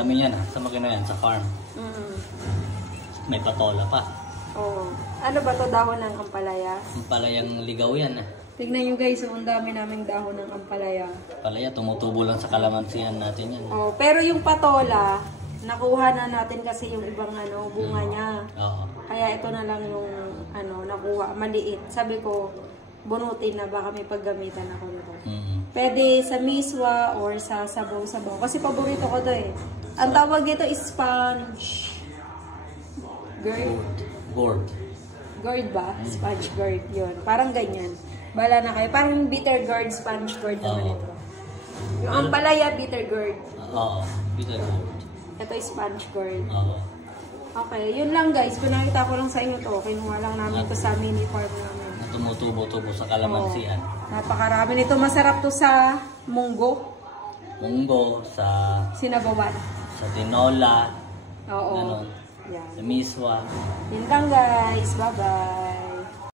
dami yan ha. Sa makina yan, sa farm. May patola pa. Oo. Ano ba to, dahon ng ampalaya? Ampalayang ligaw yan ha. Tignan nyo guys, ang dami naming dahon ng ampalaya. Palaya, tumutubo lang sa kalamansihan natin yan. Oh, pero yung patola, nakuha na natin kasi yung ibang bunga niya. Oo. Kaya ito na lang yung nakuha, maliit. Sabi ko, bunutin na baka may paggamitan ako nito. Pwede sa miswa or sa sabaw-sabaw. Kasi paborito ko to eh. Ang tawag dito is sponge. Gourd. Gourd ba? Sponge gourd. Yun. Parang ganyan. Bala na kayo. Parang bitter gourd, sponge gourd naman ito. Yung ampalaya, bitter gourd. Oo. Bitter gourd. Ito is sponge gourd. Oo. Okay. Yun lang guys. Pinakita ko lang sa inyo to. Kinuha lang namin to sa mini farm namin. Tumutubo-tubo sa kalamansihan. Napakarami nito. Masarap to sa munggo. Munggo, sa Sinabawan. sa tinola. Oo. Ganon. Yan. Sa miswa. Yun lang guys. Bye-bye.